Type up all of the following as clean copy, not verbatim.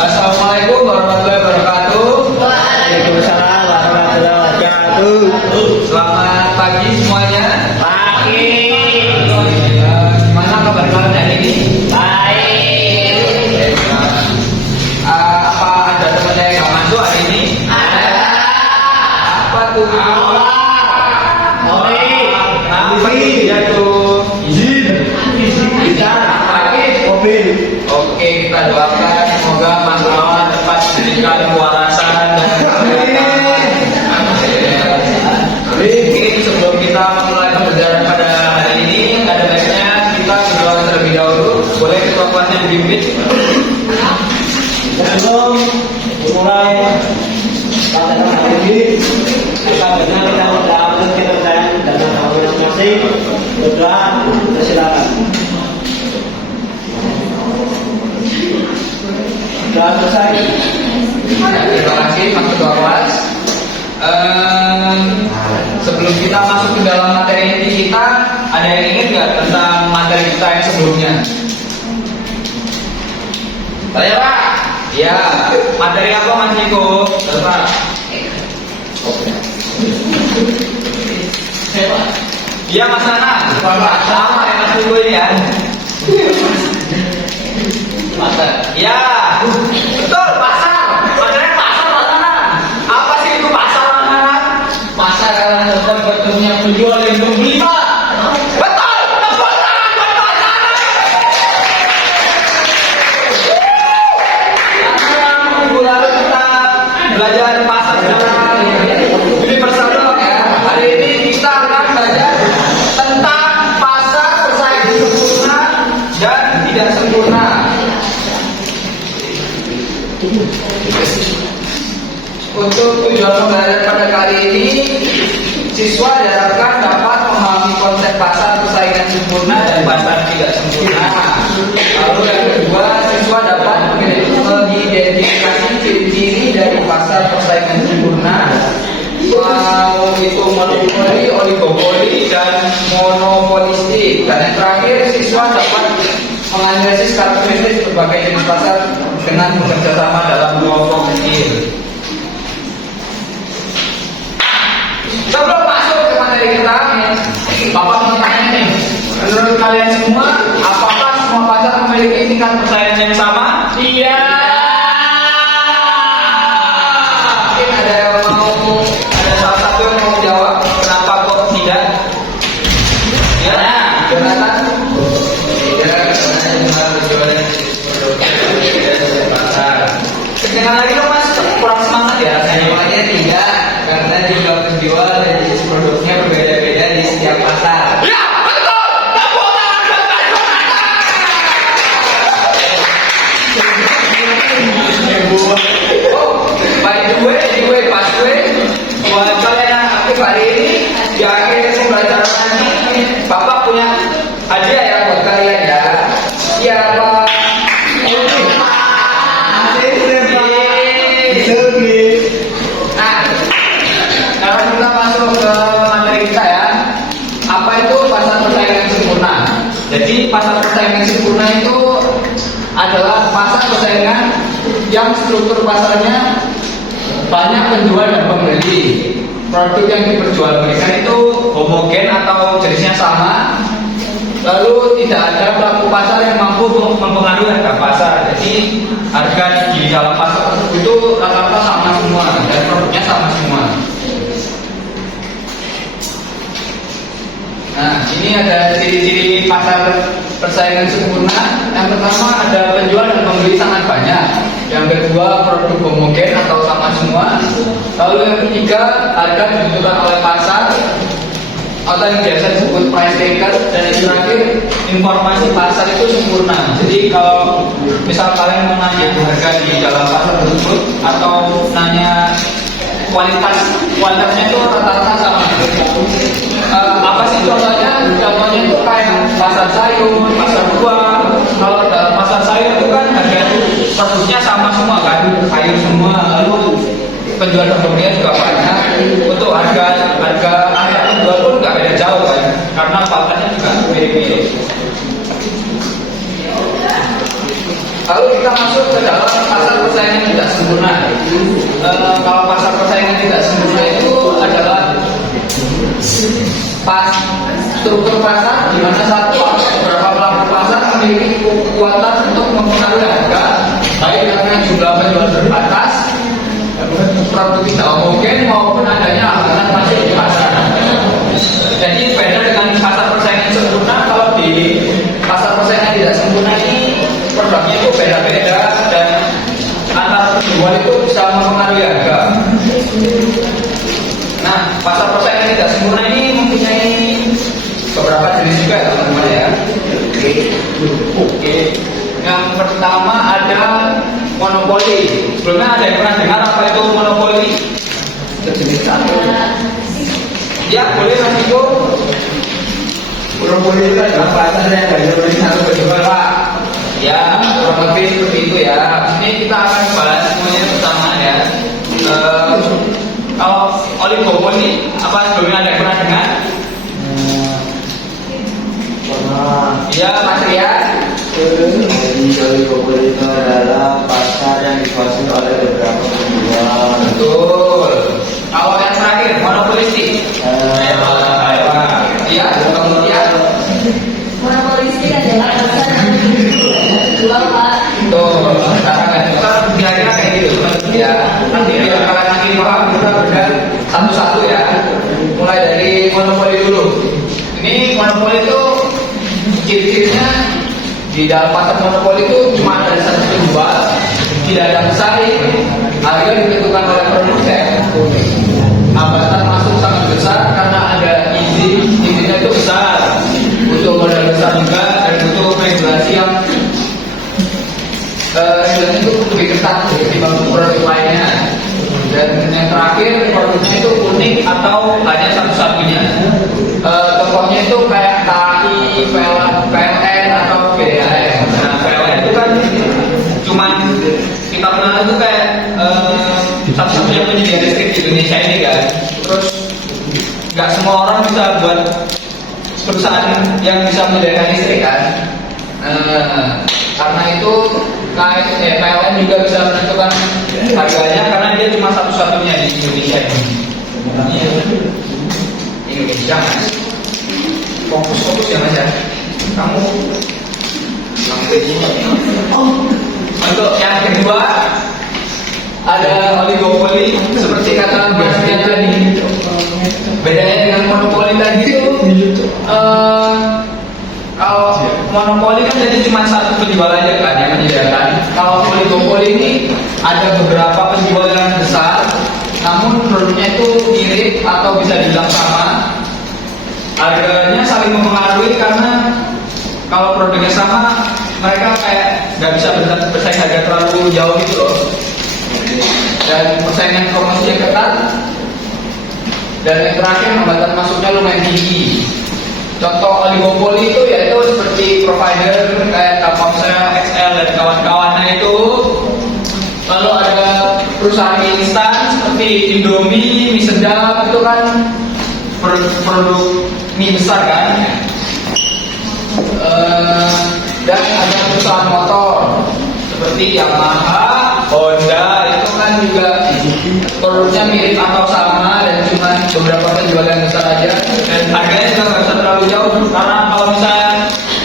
Assalamualaikum warahmatullahi wabarakatuh. Waalaikumsalam warahmatullahi wabarakatuh. Selamat pagi semuanya. Pagi. Gimana kabar kalian hari ini? Baik. Apa ada temannya yang nggak masuk hari ini? Ada. Apa tuh? Apa dia tuh? Kita mobil. Oke, kita doakan semoga Mas Awan dapat diberikan kewarasan dan Oke, sebelum kita memulai pembelajaran pada hari ini, ada baiknya kita berdoa terlebih dahulu. Boleh ketua kelasnya dipimpin? Sebelum mulai pelajaran hari ini, selanjutnya kita mendapat kepercayaan dan masing-masing berdoa. Silakan. Sudah selesai. Terima kasih Pak Ketua Kelas. Sebelum kita masuk ke dalam materi inti kita, ada yang ingat nggak tentang materi kita yang sebelumnya? Saya Pak. Ya, materi apa Mas Niko? Pak. Iya Mas Nana. Sama ya Mas Niko ini ya. Pasar. Ya, betul pasar. Materinya pasar Mas Nana. Apa sih itu pasar Mas Nana? Pasar adalah tempat bertemunya penjual dan pembeli Pak. Betul, tepuk tangan buat pasar. Minggu lalu kita belajar pasar universal ya. Hari ini kita akan belajar tentang pasar persaingan sempurna dan tidak sempurna. Untuk tujuan pembelajaran pada kali ini, siswa diharapkan dapat memahami konsep pasar persaingan sempurna dan pasar tidak sempurna. Lalu yang kedua, siswa dapat mengidentifikasi ciri-ciri dari pasar persaingan sempurna, mau itu monopoli, oligopoli, dan monopolistik. Dan yang terakhir, siswa dapat menganalisis karakteristik berbagai jenis pasar dengan bekerja sama dalam kelompok kecil. Sebelum masuk ke materi kita, Bapak mau tanya nih, menurut kalian semua, apakah semua pasar memiliki tingkat persaingan yang sama? Iya. Mungkin ada yang mau, ada salah satu yang mau jawab, kenapa kok tidak? Ya, Jonathan. Kencang lagi dong Mas, kurang semangat ya rasanya. Jawabannya tidak, karena jumlah penjual dan jenis produknya berbeda-beda di setiap pasar. Ya, betul. Tepuk tangan buat Oh, by the way, Pak Gue, buat kalian yang aktif hari ini, di akhir pembelajaran nanti, Bapak punya hadiah ya buat kalian ya. Siapa? Nah, sekarang kita masuk ke materi kita ya. Apa itu pasar persaingan sempurna? Jadi pasar persaingan sempurna itu adalah pasar persaingan yang struktur pasarnya banyak penjual dan pembeli. Produk yang diperjualbelikan itu homogen atau jenisnya sama. Lalu tidak ada pelaku pasar yang mampu mempengaruhi harga pasar. Jadi harga di dalam pasar tersebut itu rata-rata sama semua dan produknya sama semua. Nah, ini ada ciri-ciri pasar persaingan sempurna. Yang pertama ada penjual dan pembeli sangat banyak. Yang kedua produk homogen atau sama semua. Lalu yang ketiga harga ditentukan oleh pasar atau yang biasa disebut price taker. Dan yang terakhir informasi pasar itu sempurna. Jadi kalau misal kalian mau nanya harga di dalam pasar tersebut atau nanya kualitasnya itu rata-rata sama. Apa sih contohnya? Contohnya itu kayak pasar sayur, pasar buah. Kalau dalam pasar sayur itu kan harga produknya sama semua kan, sayur semua. Lalu penjual dan pembelinya juga banyak. Untuk harga penjual pun nggak beda jauh kan, karena kualitasnya juga mirip-mirip. Lalu kita masuk ke dalam pasar persaingan tidak sempurna. Kalau pasar persaingan tidak sempurna itu adalah struktur pasar di mana satu atau beberapa pelaku pasar memiliki kekuatan untuk mempengaruhi harga, baik karena jumlah penjual terbatas, produk tidak mungkin maupun adanya hambatan masuk di pasar. Jadi beda dengan pasar persaingan sempurna. Kalau di pasar persaingan tidak sempurna ini produknya itu beda-beda dan antar penjual itu bisa mempengaruhi harga. Nah, pasar persaingan tidak sempurna ini mempunyai beberapa jenis juga teman-teman ya. Oke. Yang pertama ada monopoli. Sebelumnya ada yang pernah dengar apa itu monopoli? Jenis satu. Ya, boleh Mas Iko. Monopoli itu adalah pasar yang hanya beli satu penjual, Pak. Ya, kurang lebih seperti itu ya. Ini kita akan bahas semuanya bersama ya. Kalau oligopoli, apa sebelumnya ada yang pernah dengar? Pernah. Ya, Mas Rian. Jadi oligopoli itu adalah pasar yang dikuasai oleh beberapa penjual. Betul. Kalau yang terakhir, monopolistik. Iya, kemudian Monopolistik adalah pasar yang jual, Pak. tuh, katakan kita kira-kira kayak gitu teman-teman ya. Nanti biar kalian makin paham kita bedah satu-satu ya. Mulai dari monopoli dulu. Ini monopoli itu ciri-cirinya di dalam pasar monopoli itu cuma ada satu penjual, tidak ada pesaing, harga ditentukan oleh produsen. Hambatan masuk sangat besar karena ada izinnya itu besar, butuh modal besar juga dan butuh regulasi yang regulasi itu lebih ketat dibanding produk lainnya. Dan yang terakhir produknya itu unik atau hanya satu-satunya. Contohnya itu kayak KAI, PLN atau BDAM. Nah, PLN itu kan cuman kita kenal itu kayak satu-satunya penyedia listrik di Indonesia ini kan. Terus nggak semua orang bisa buat perusahaan yang bisa menyediakan listrik kan. Karena itu PLN juga bisa menentukan harganya karena dia cuma satu-satunya di Indonesia ini. Indonesia mas, fokus ya mas ya. Kamu untuk yang kedua ada oligopoli seperti kata Mas Rian tadi. Bedanya dengan monopoli tadi itu kalau monopoli kan jadi cuma satu penjual aja kan yang menyediakan. Kalau oligopoli ini ada beberapa penjual yang besar, namun produknya itu mirip atau bisa dibilang sama. Harganya saling mempengaruhi karena kalau produknya sama, mereka kayak nggak bisa bersaing harga terlalu jauh gitu loh. Dan persaingan promosinya ketat. Dan yang terakhir hambatan masuknya lumayan tinggi. Contoh oligopoli itu yaitu seperti provider kayak Telkomsel, XL dan kawan-kawannya itu. Lalu ada perusahaan mie instan seperti Indomie, mie sedap itu kan produk mie besar kan. Dan ada perusahaan motor seperti Yamaha, Honda itu kan juga produknya mirip atau sama dan cuma beberapa penjual yang besar aja dan harganya juga nggak bisa terlalu jauh karena kalau misalnya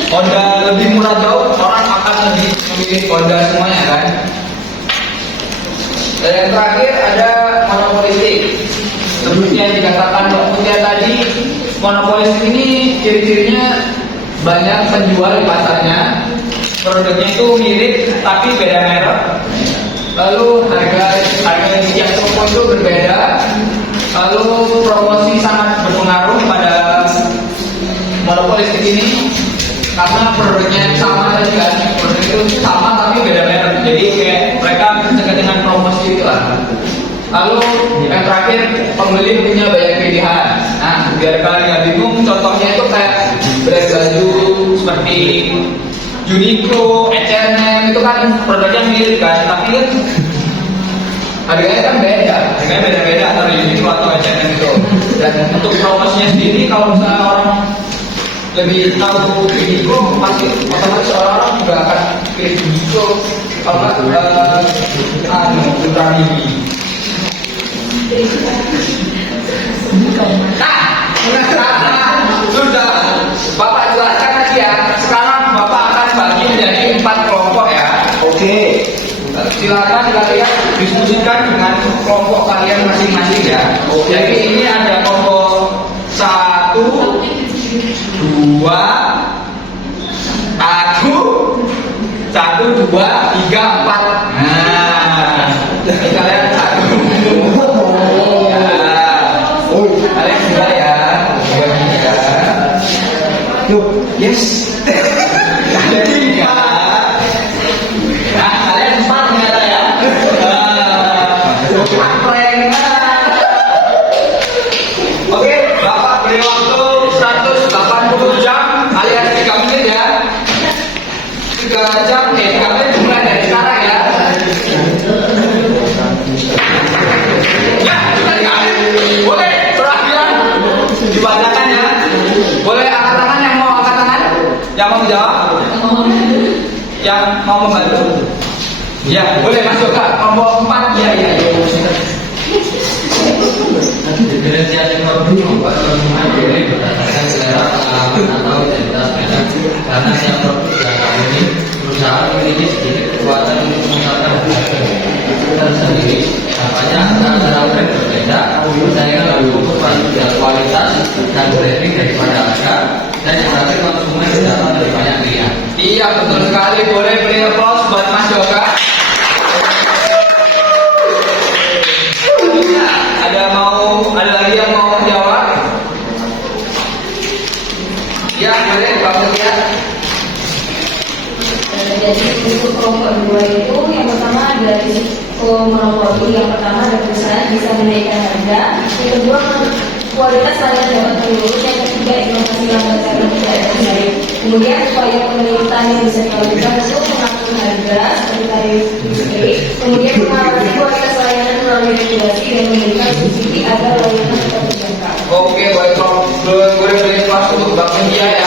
Honda lebih murah jauh orang akan lebih memilih Honda semuanya kan. Dan yang terakhir ada monopolistik. Seperti yang dikatakan Mbak Mutia tadi, monopolistik ini ciri-cirinya banyak penjual di pasarnya, produknya itu mirip tapi beda merek. Lalu harga di tiap toko itu berbeda. Lalu promosi sangat berpengaruh pada monopolistik ini karena produknya sama aja kan, produk itu sama tapi beda merek. Jadi kayak mereka dekat dengan promosi itu lah. Lalu yang terakhir pembeli punya banyak pilihan. Nah biar kalian nggak bingung, contohnya itu kayak brand baju seperti Uniqlo, H&M itu kan produknya mirip kan, tapi kan harganya kan beda, harganya beda-beda antara Uniqlo atau H&M itu. Dan untuk promosinya sendiri kalau misalnya orang lebih tahu Bigo, pasti otomatis orang-orang juga akan pilih Bigo. Kalau nggak Putra Bibi. Sudah Bapak jelaskan lagi ya. Sekarang Bapak akan bagi menjadi 4 kelompok ya. Oke. Silakan kalian diskusikan dengan kelompok kalian masing-masing ya. Jadi ini ada kelompok 1, 2, aku 1, 2, 3, 4. Nah, ini kalian 1. Kalian sudah ya. Yuk, yes. Kalian 3. Nah, kalian 4 ternyata ya. Oke, Bapak beri waktu 180 jam alias 3 menit ya. 3 jam, 3 menit mulai dari sekarang ya. Ya, sudah dikali. Boleh perhatian dibacakan ya. Boleh angkat tangan yang mau angkat tangan, yang mau menjawab, yang mau membantu. Ya, boleh masuk ke kelompok 4. Ya. Diferensiasi produk membuat konsumen boleh berdasarkan selera pengalaman atau identitas beda. Karena tiap produk dalam ini perusahaan memiliki sedikit kekuatan untuk memasarkan harga tersendiri. Nampaknya antara brand berbeda, persaingan lebih fokus pada kualitas dan branding daripada harga, dan yang terakhir konsumen dapat lebih banyak pilihan. Iya, betul sekali. Boleh beri aplaus buat Mas Yoga. Ada lagi yang mau jawab? Ya, boleh Pak Setia. Jadi untuk kelompok 2 itu yang pertama ada risiko monopoli. Yang pertama ada perusahaan bisa menaikkan harga. Yang kedua kualitas layanan dapat menurun. Yang ketiga inovasi lambat karena tidak ada tarif. Kemudian upaya pemerintah yang bisa dilakukan untuk mengatur harga seperti tarif industri. Kemudian mengawasi kualitas layanan melalui regulasi dan memberikan subsidi agar layanan tetap terjangkau. Oke, baik Prof. Boleh beri aplaus untuk Mbak Media ya.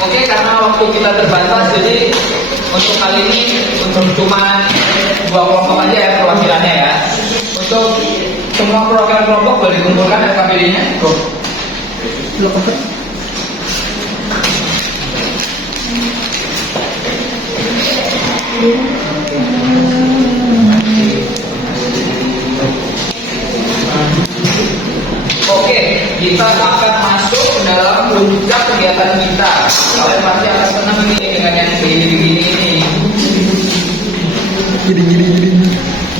Oke, karena waktu kita terbatas, jadi untuk kali ini untuk cuma 2 kelompok aja ya perwakilannya ya. Untuk semua program kelompok boleh dikumpulkan RKPD-nya. Oke, kita akan masuk ke dalam puncak kegiatan kita. Kalian pasti akan senang nih dengan yang begini-begini ini.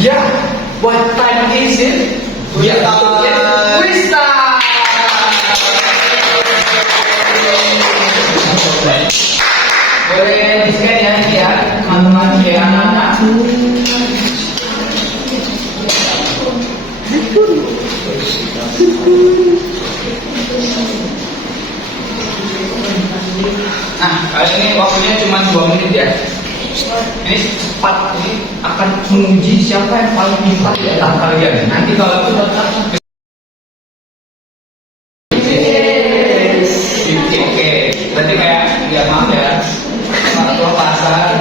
Ya, what time is it? Ya, quiz time. Boleh di-scan ya, ini ya, teman-teman ya, anak-anak. Nah, kali ini waktunya cuma 2 menit ya. Ini cepat, ini akan menguji siapa yang paling pintar di antara kalian. Nanti kalau itu oke, berarti kayak ya maaf ya, kalau pasar.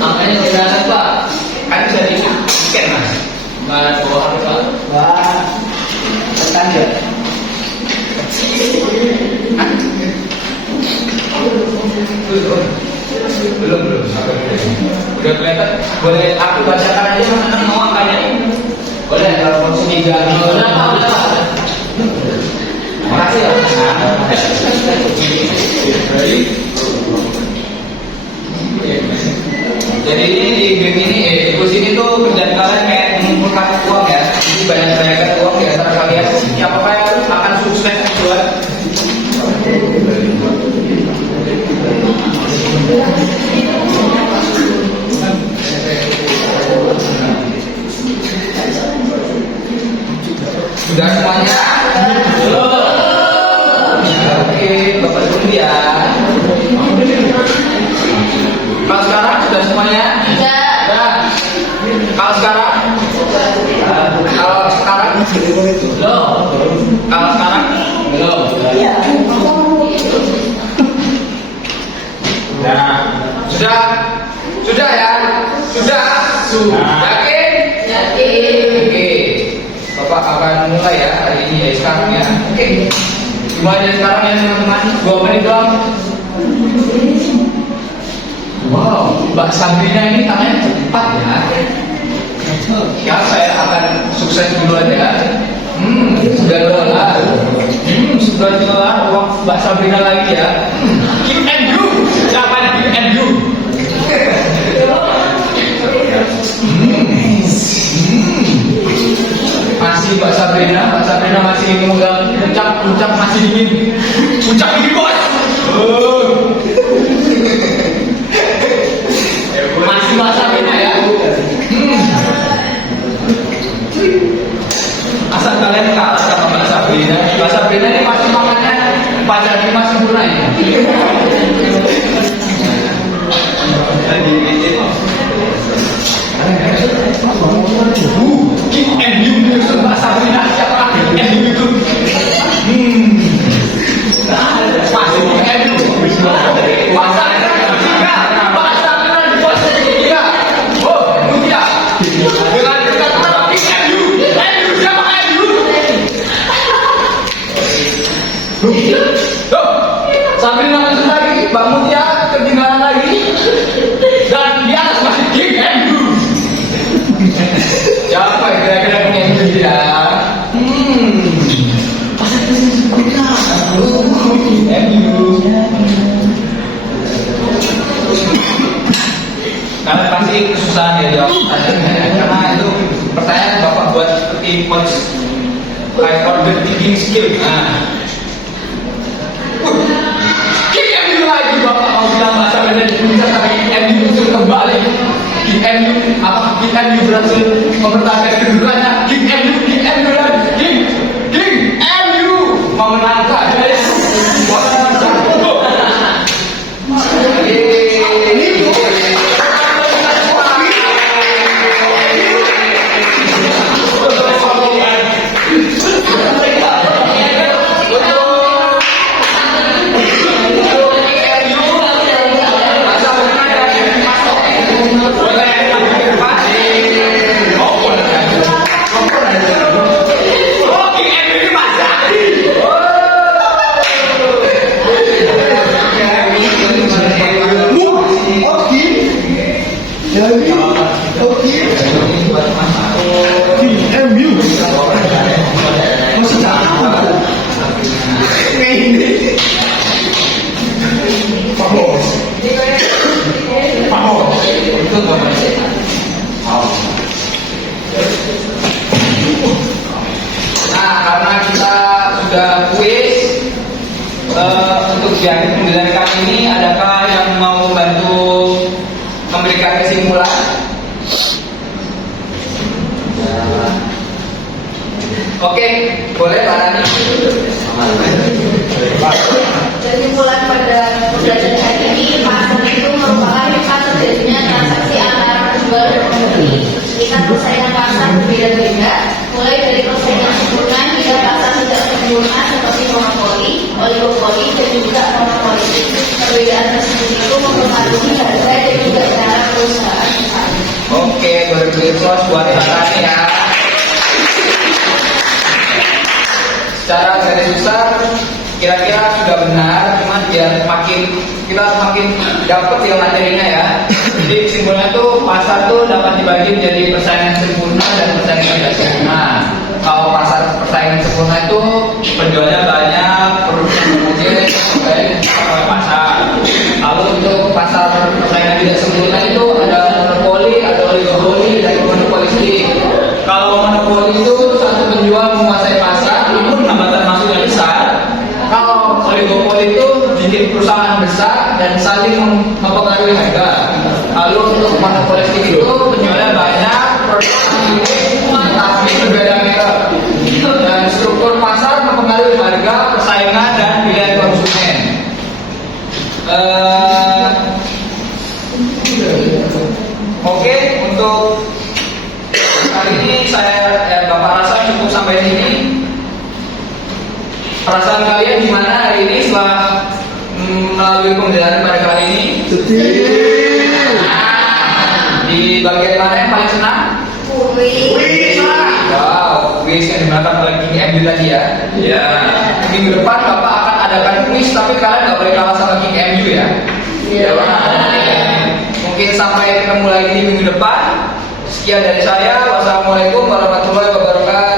Angkanya tidak ada Pak. Kan bisa di-scan mas. Nggak ada bawah Pak. Wah, tekan ya. Belum. Udah kelihatan. Boleh aku bacakan aja mana mau angkanya? Boleh kalau mau 3. Makasih ya. Jadi ini di game ini, di kursi ini tuh kerjaan kalian kayak mengumpulkan uang ya. Jadi banyak uang di antara kalian. Siapakah yang akan sukses buat? Sudah semuanya? Oke, Bapak tunggu ya. Kalau sekarang sudah semuanya? Tidak. mulai ya hari ini ya sekarang ya. Oke. Dimulai dari sekarang ya teman-teman. 2 menit doang. Wow, Mbak Sabrina ini tangannya cepat ya. Ya, saya akan sukses dulu aja. Sudah dolar. Sudah dolar uang Mbak Sabrina lagi ya. Keep and do. Siapa yang keep and do? Masih Mbak Sabrina masih memegang puncak masih dingin. Puncak dingin bos. Masih Mbak Sabrina ya. Asal kalian kalah sama Mbak Sabrina. Mbak Sabrina ini masih makannya pacar Dimas sempurna ya. Keep and you musuh Mbak Sabrina siapa? Keep and you itu. Masih keep and you. Mbak Sabrina tiga. Mbak Sabrina di posisi tiga. Oh, Mutia. Dengan dekat keep and you. And you siapa and you? Tuh, Sabrina lanjut lagi. Mbak Mutia ketinggalan lagi. Dan di atas masih keep and you. Siapa yang kira-kira punya ide ya? Pasal kita MU. Kalian pasti kesusahan ya jawab pertanyaannya karena itu pertanyaan bapak buat seperti coach like order thinking skill. Keep MU lagi bapak mau bilang bahasa beda bisa tapi MU itu kembali. Keep MU apa Keep MU berhasil mempertahankan kedudukannya. Keep MU dan Keep MU memenangkan. Nah, karena kita sudah kuis untuk di akhir pembelajaran kali ini, adakah yang mau bantu memberikan kesimpulan? Oke, boleh Pak Rani. Kesimpulan pada pembelajaran hari ini, pasar itu merupakan tempat terjadinya transaksi antara penjual dan pembeli. Tingkat persaingan pasar berbeda-beda, mulai dari persaingan sempurna hingga pasar tidak sempurna seperti monopoli, oligopoli, dan juga monopolistik. Perbedaan tersebut itu mempengaruhi harga dan juga cara perusahaan. Oke, berikut buat Pak Rani ya. Secara garis besar kira-kira sudah benar, cuman biar kita makin dapat ya materinya ya. Jadi kesimpulannya tuh pasar tuh dapat dibagi menjadi persaingan sempurna dan persaingan tidak sempurna. Kalau pasar persaingan sempurna itu penjualnya banyak, kemudian oleh pasar. Lalu untuk pasar persaingan tidak sempurna itu ada monopoli, ada oligopoli, dan monopolistik. Kalau monopoli itu satu penjual menguasai pasar, namun hambatan masuknya besar. Kalau oligopoli itu bikin perusahaan besar dan saling mempengaruhi harga. Lalu untuk monopolistik itu penjualnya banyak, produk tapi berbeda merek. Dan struktur pasar mempengaruhi harga, persaingan dan pilihan konsumen. Oke, untuk kali ini Bapak rasa cukup sampai sini. Perasaan kalian gimana hari ini setelah melalui pembelajaran pada kali ini? Di bagian mana yang paling senang? Kuis. Wow, kuis yang dimenangkan oleh King MU tadi ya. Ya, minggu depan Bapak akan adakan kuis, tapi kalian nggak boleh kalah sama King MU ya. Ya, mungkin sampai ketemu lagi di minggu depan. Sekian dari saya. Wassalamualaikum warahmatullahi wabarakatuh.